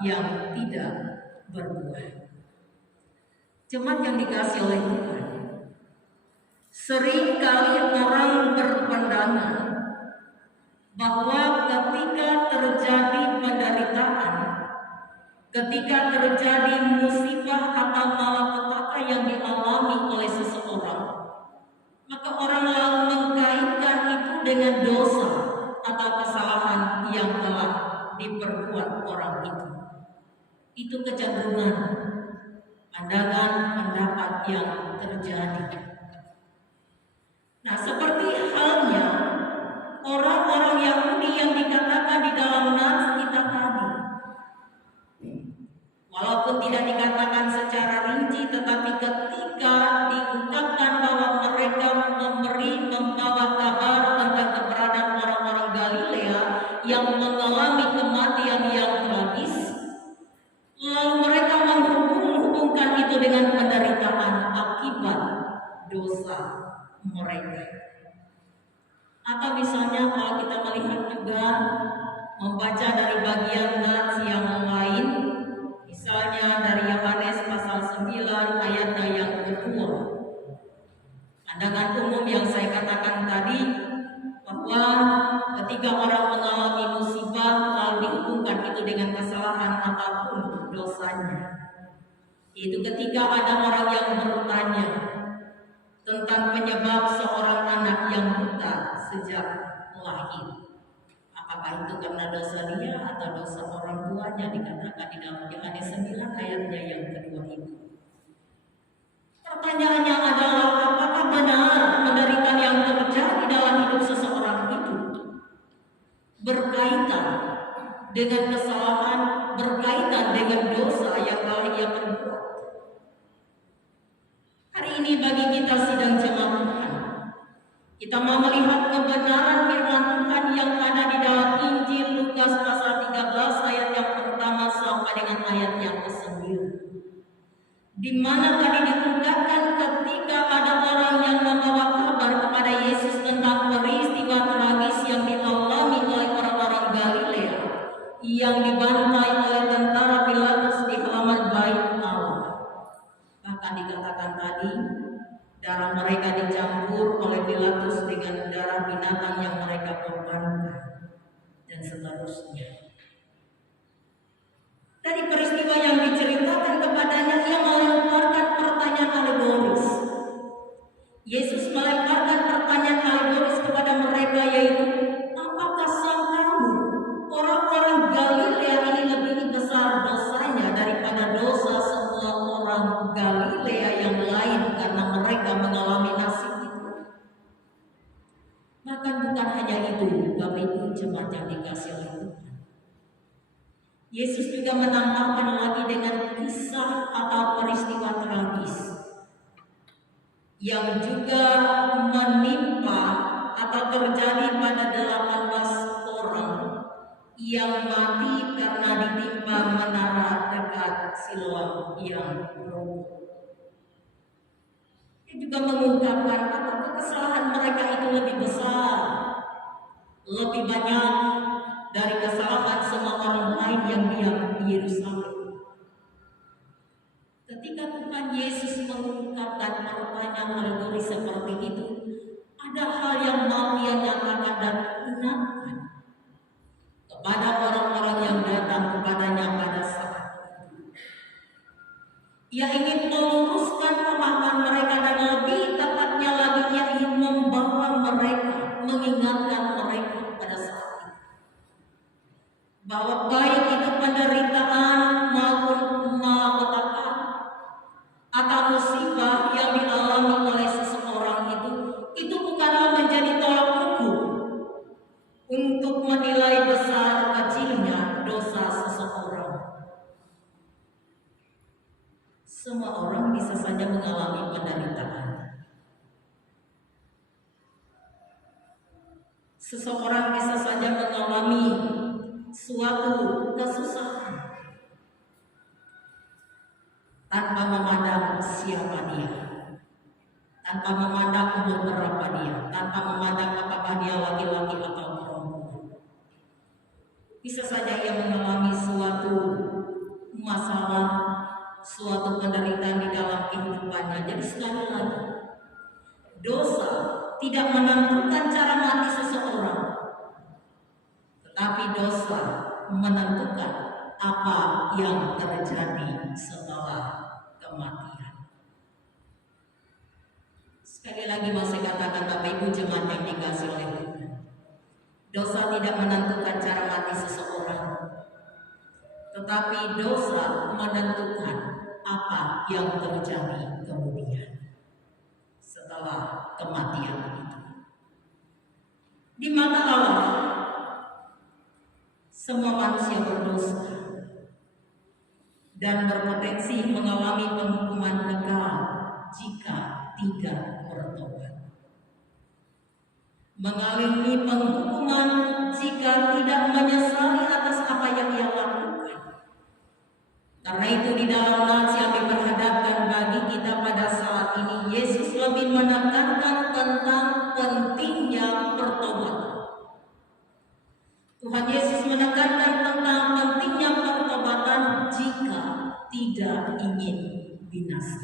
yang tidak berbuah. Jemaat yang dikasihi oleh Tuhan, seringkali orang berpandangan bahwa ketika terjadi penderitaan, ketika terjadi musibah atau malapetaka yang dialami oleh seseorang, maka orang lalu mengkaitkan itu dengan dosa atau kesalahan yang telah diperbuat orang itu. Itu kecenderungan pandangan pendapat yang terjadi. Nah, seperti halnya orang-orang Yahudi yang dikatakan di dalam nas kita tadi. Walaupun tidak dikatakan secara rinci, tetapi ketika diungkapkan bahwa mereka membawa kabar tentang keberadaan orang-orang Galilea yang mengalami kematian yang tragis, lalu mereka menghubungkan itu dengan penderitaan akibat dosa mereka. Atau misalnya kalau kita melihat juga membaca dari bagian nats yang lain, misalnya dari Yohanes pasal 9 ayatnya yang kedua. Pandangan umum yang saya katakan tadi, bahwa ketika orang mengalami musibah lalu dihubungkan itu dengan kesalahan apapun dosanya. Itu ketika ada orang yang bertanya tentang penyebab seorang anak yang buta sejak lahir. Apakah itu karena dosa dia atau dosa orang tuanya, dikatakan di dalam Yohanes 9 ayatnya yang kedua itu. Pertanyaannya adalah, apakah benar penderitaan yang terjadi dalam hidup seseorang itu berkaitan dengan kesalahan, berkaitan dengan dosa yang telah ia perbuat? Hari ini bagi kita sidang jemaat Tuhan, kita mau melihat kebenaran firman Tuhan yang ada di dalam Injil Lukas pasal 13 ayat yang pertama sampai dengan ayat yang ke-9. Di mana tadi diungkapkan ketika ada orang yang membawa kabar kepada Yesus tentang peristiwa tragis yang dialami oleh orang-orang Galilea yang dibantai oleh tentara Pilatus di halaman bait Allah. Bahkan dikatakan tadi, darah mereka dicampur oleh Pilatus dengan darah binatang yang mereka korbankan, dan seterusnya. Dari peristiwa yang diceritakan kepadanya, ia melemparkan pertanyaan alegoris. Yesus melemparkan pertanyaan alegoris kepada mereka, yaitu, apakah sangkamu orang-orang Galilea ini lebih besar dosanya daripada dosa semua orang Galilea yang lain karena mereka mengalami nasib itu? Bahkan bukan hanya itu, Bapak Ibu jemaat yang dikasihi oleh Tuhan, Yesus juga menambahkan lagi dengan kisah atau peristiwa tragis yang juga menimpa atau terjadi pada 18 orang yang mati karena ditimpa menara dekat Siloam yang roboh. Dia juga mengungkapkan apakah kesalahan mereka itu lebih besar, lebih banyak dari kesalahan semua orang lain yang diam di Yerusalem. Ketika Tuhan Yesus mengungkapkan pertanyaan alegori seperti itu, ada hal yang mau Dia nyatakan dan ingatkan kepada orang-orang yang datang kepadanya pada saat itu. Ia ingin meluruskan pemahaman mereka, dan lebih tepatnya lagi Ia ingin membawa mereka, mengingatkan mereka pada saat itu, bahwa baik itu penderitaan maupun malapetaka atau musibah yang dialami oleh seseorang itu bukanlah menjadi tolak ukur untuk menilai besar kecilnya dosa seseorang. Semua orang bisa saja mengalami penderitaan. Seseorang bisa saja mengalami suatu kesusahan tanpa memandang siapa dia, tanpa memandang umur berapa dia, tanpa memandang apakah dia laki-laki atau perempuan. Bisa saja ia mengalami suatu masalah, suatu penderitaan di dalam kehidupannya. Jadi sekali lagi, dosa tidak menentukan cara mati seseorang, tetapi dosa menentukan apa yang terjadi setelah kematian. Sekali lagi mau saya katakan Bapak Ibu jemaat yang dikasihi oleh Tuhan, dosa tidak menentukan cara mati seseorang, tetapi dosa menentukan apa yang terjadi kemudian setelah kematian itu. Di mata Allah, semua manusia berdosa dan berpotensi mengalami penghukuman kekal jika tidak bertobat. Mengalami penghukuman jika tidak menyesali atas apa yang ia lakukan. Karena itu di dalam nats yang diperhadapkan bagi kita pada saat ini, Yesus lebih menekankan tentang pentingnya pertobatan. Tuhan Yesus menekankan tentang pentingnya pertobatan jika tidak ingin binasa.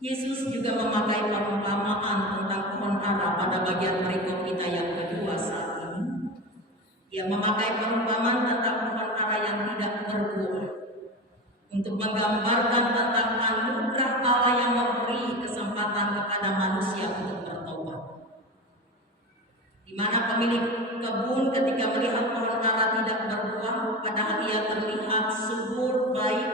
Yesus juga memakai perumpamaan tentang pohon ara pada bagian perikop kita yang kedua saat ini. Ia memakai perumpamaan tentang pohon ara yang tidak berbuah untuk menggambarkan tentang anugerah Allah yang memberi kesempatan kepada manusia untuk bertobat. Di mana pemilik kebun ketika melihat pohon ara tidak berbuah, padahal ia terlihat subur, baik,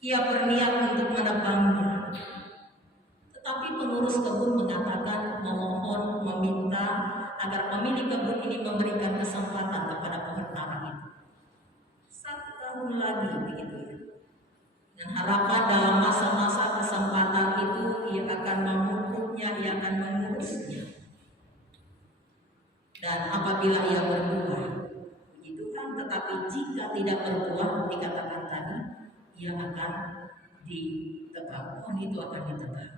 ia berniat untuk menebangnya. Tetapi pengurus kebun mengatakan, memohon, meminta agar pemilik kebun ini memberikan kesempatan kepada pohon ara itu 1 tahun lagi, begitu ya. Dan harapan dalam masa-masa kesempatan itu ia akan memupuknya, ia akan mengurusnya. Dan apabila ia berbuah, puji Tuhan, tetapi jika tidak berbuah, dikatakan tadi, ia akan ditebang. Pohon itu akan ditebang.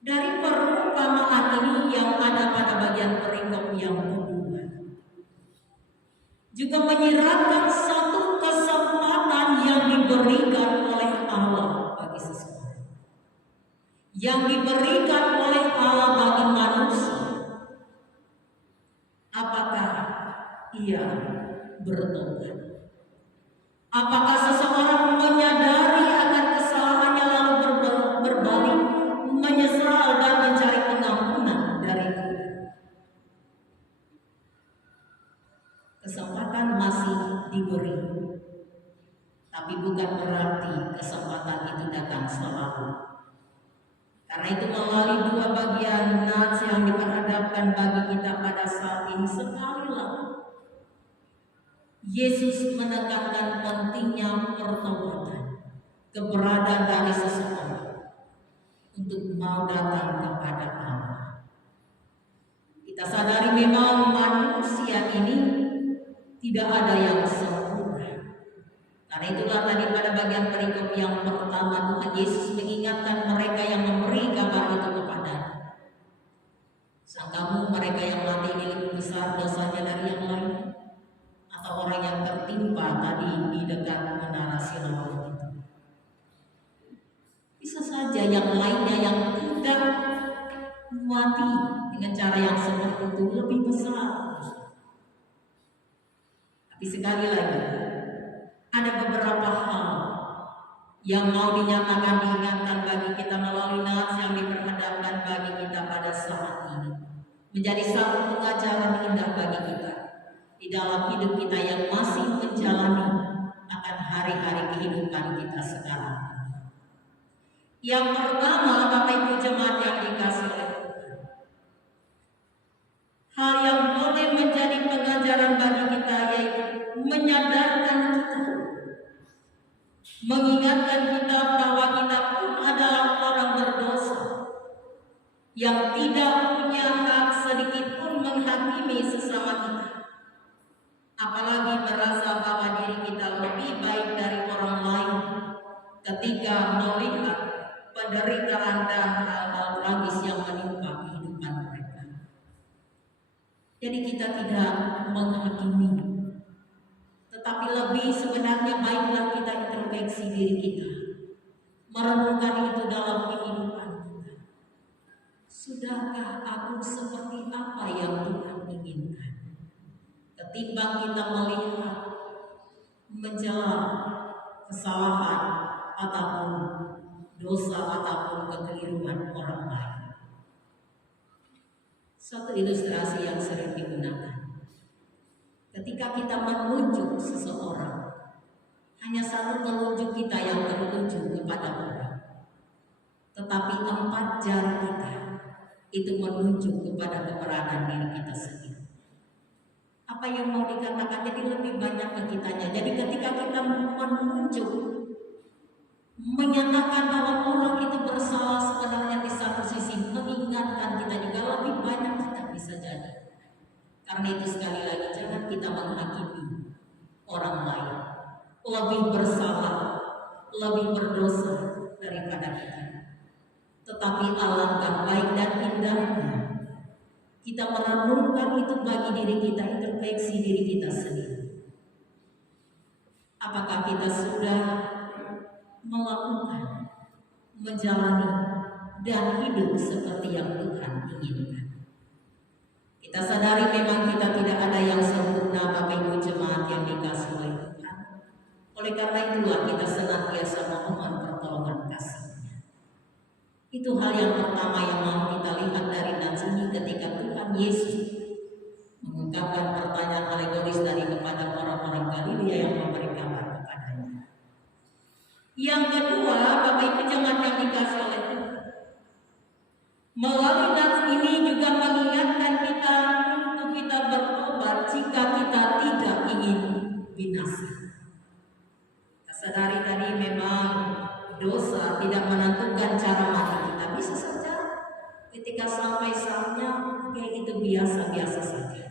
Dari perumpamaan ini yang ada pada bagian perikop yang kedua, juga menyiratkan satu kesempatan yang diberikan oleh Allah bagi seseorang, yang diberikan oleh Allah bagi manusia. Apakah ia bertobat? Apakah seseorang menyadari akan kesalahannya lalu berbalik, menyesal dan mencari pengampunan dari Tuhan? Kesempatan masih diberi, tapi bukan berarti kesempatan itu datang selalu. Karena itu melalui 2 bagian nats yang diperhadapkan bagi kita pada saat ini, sekali lagi Yesus menekankan pentingnya pertobatan, keberadaan dari seseorang untuk mau datang kepada Allah. Kita sadari memang manusia ini tidak ada yang sempurna. Karena itulah tadi pada bagian perikop yang pertama Tuhan Yesus mengingatkan mereka yang memberi kabar itu kepadanya. Sangkamu mereka yang mati ini lebih besar dosanya dari yang lain? Atau orang yang tertimpa tadi di dekat menara Siloam itu? Bisa saja yang lainnya yang tidak mati dengan cara yang seperti itu lebih besar. Tapi sekali lagi, ada beberapa hal yang mau dinyatakan, diingatkan bagi kita melalui nats yang diperhadapkan bagi kita pada saat ini, menjadi satu pengajaran indah bagi kita di dalam hidup kita yang masih menjalani akan hari-hari kehidupan kita sekarang. Yang pertama, Bapak Ibu jemaat yang dikasihi oleh Tuhan, hal yang boleh menjadi pengajaran bagi kita yaitu menyadarkan kita, mengingatkan kita bahwa kita pun adalah orang berdosa yang tidak punya hak sedikit pun menghakimi sesama kita, apalagi merasa bahwa diri kita lebih baik dari orang lain ketika melihat penderitaan dan hal-hal tragis yang menimpa kehidupan mereka. Jadi kita tidak menghakimi, tetapi lebih sebenarnya baiklah kita introspeksi diri kita, merenungkan itu dalam kehidupan kita. Sudahkah aku seperti apa yang Tuhan inginkan? Ketimbang kita melihat mencela kesalahan ataupun dosa ataupun kekeliruan orang lain. Satu ilustrasi yang sering digunakan, ketika kita menunjuk seseorang, hanya satu telunjuk kita yang tertuju kepada orang, tetapi 4 jari kita itu menunjuk kepada keberadaan diri kita sendiri. Apa yang mau dikatakan, jadi lebih banyak ke kitanya. Jadi ketika kita menunjuk, menyatakan bahwa orang itu bersalah, sebenarnya di satu sisi mengingatkan kita juga lebih banyak kita bisa jadi. Karena itu sekali lagi jangan kita menghakimi orang lain lebih bersalah, lebih berdosa daripada kita. Tetapi alangkah baik dan indahnya kita merenungkan itu bagi diri kita, introspeksi diri kita sendiri. Apakah kita sudah melakukan, menjalani, dan hidup seperti yang Tuhan inginkan? Kita sadari memang kita tidak ada yang sempurna, Bapak Ibu jemaat yang dikasihi oleh Tuhan. Oleh karena itulah kita senantiasa memohon pertolongan kasih-Nya. Itu hal yang pertama yang mau kita lihat dari nats ini ketika Tuhan Yesus mengungkapkan pertanyaan alegoris tadi kepada orang-orang Galilea yang memberi kabar kepadanya. Yang kedua, Bapak Ibu jemaat yang dikasihi oleh Tuhan, melalui nats ini juga mengingatkan kita untuk kita bertobat jika kita tidak ingin binasa. Kita sadari tadi memang dosa tidak menentukan cara mati kita. Bisa saja ketika sampai saatnya kayak itu biasa-biasa saja.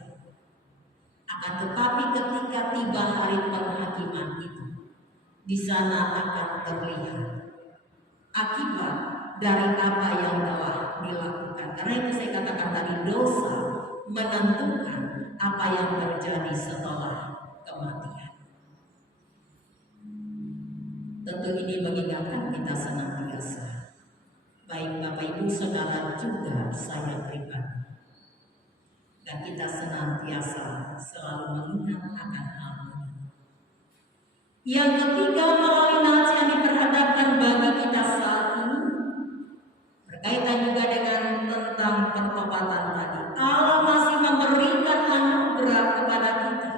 Akan tetapi ketika tiba hari penghakiman itu, di sana akan terlihat akibat dari apa yang telah dilakukan. Karena itu saya katakan tadi, dosa menentukan apa yang terjadi setelah kematian. Tentu ini mengingatkan kita senantiasa, baik Bapak Ibu Saudara juga saya pribadi, dan kita senantiasa selalu mengingat akan hal ini. Yang ketiga, melalui nats yang diperhadapkan bagi kita saat ini berkaitan juga dengan tentang pertobatan tadi. Allah masih memberikan anugerah kepada kita.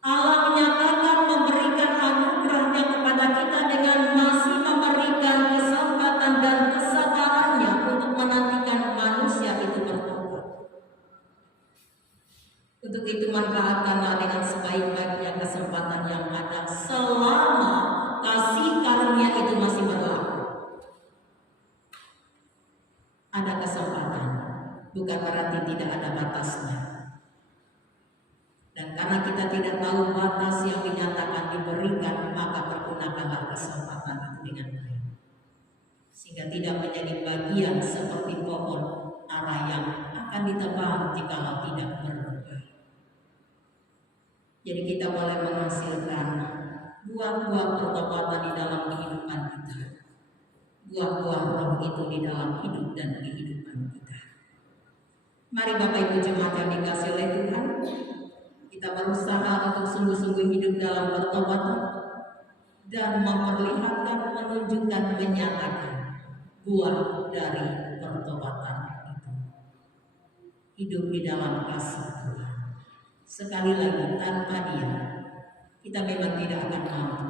Allah menyatakan memberikan anugerahnya kepada kita dengan masih memberikan kesempatan dan kesabarannya untuk menantikan manusia itu bertobat. Untuk itu manfaatkanlah dengan sebaik-baiknya kesempatan yang ada selama kasih karunia itu masih berlaku. Ada kesempatan, bukan berarti tidak ada batasnya. Dan karena kita tidak tahu batas yang dinyatakan diberikan, maka pergunakanlah kesempatan itu dengan baik, sehingga tidak menjadi bagian seperti pohon ara yang akan ditebang jikalau tidak berbuah. Jadi kita boleh menghasilkan buah-buah pertobatan di dalam kehidupan kita, buah-buah roh itu di dalam hidup dan kehidupan kita. Mari Bapak Ibu jemaat yang dikasihi oleh Tuhan, kita berusaha untuk sungguh-sungguh hidup dalam pertobatan dan memperlihatkan, menunjukkan, menyatakan buah dari pertobatan itu. Hidup di dalam kasih Tuhan. Sekali lagi, tanpa Dia kita memang tidak akan mampu.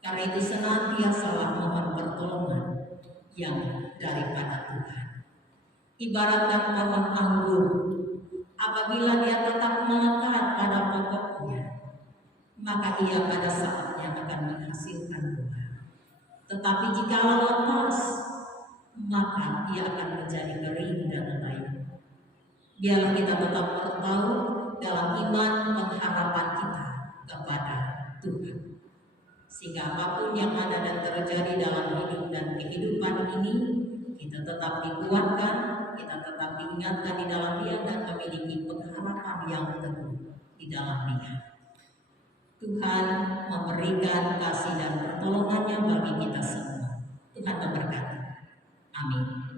Karena itu senantiasa mohon pertolongan yang daripada Tuhan. Ibaratkan pohon anggur, apabila dia tetap melekat pada pokoknya, maka ia pada saatnya akan menghasilkan buah. Tetapi jika lepas, maka ia akan menjadi kering dan lain. Biarlah kita tetap bertaut dalam iman pengharapan kita kepada Tuhan, sehingga apapun yang ada dan terjadi dalam hidup dan kehidupan ini, kita tetap dikuatkan, kita tetap diingatkan di dalam Dia, dan memiliki pengharapan yang teguh di dalam Dia. Tuhan memberikan kasih dan pertolongannya bagi kita semua. Tuhan memberkati. Amin.